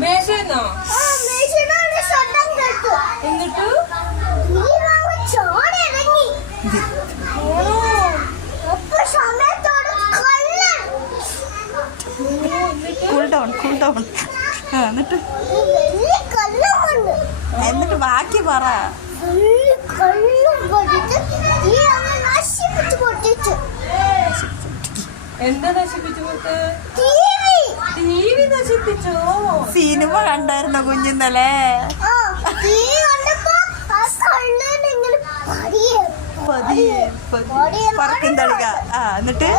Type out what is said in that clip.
മേശന്നോ എന്നിട്ട് എന്നിട്ട് ബാക്കി പറ. എന്താ നശിപ്പിച്ചു? ടിവി നശിപ്പിച്ചോ? സിനിമ കണ്ടായിരുന്നോ കുഞ്ഞിന്നലെ? പറക്കും തളിക. എന്നിട്ട്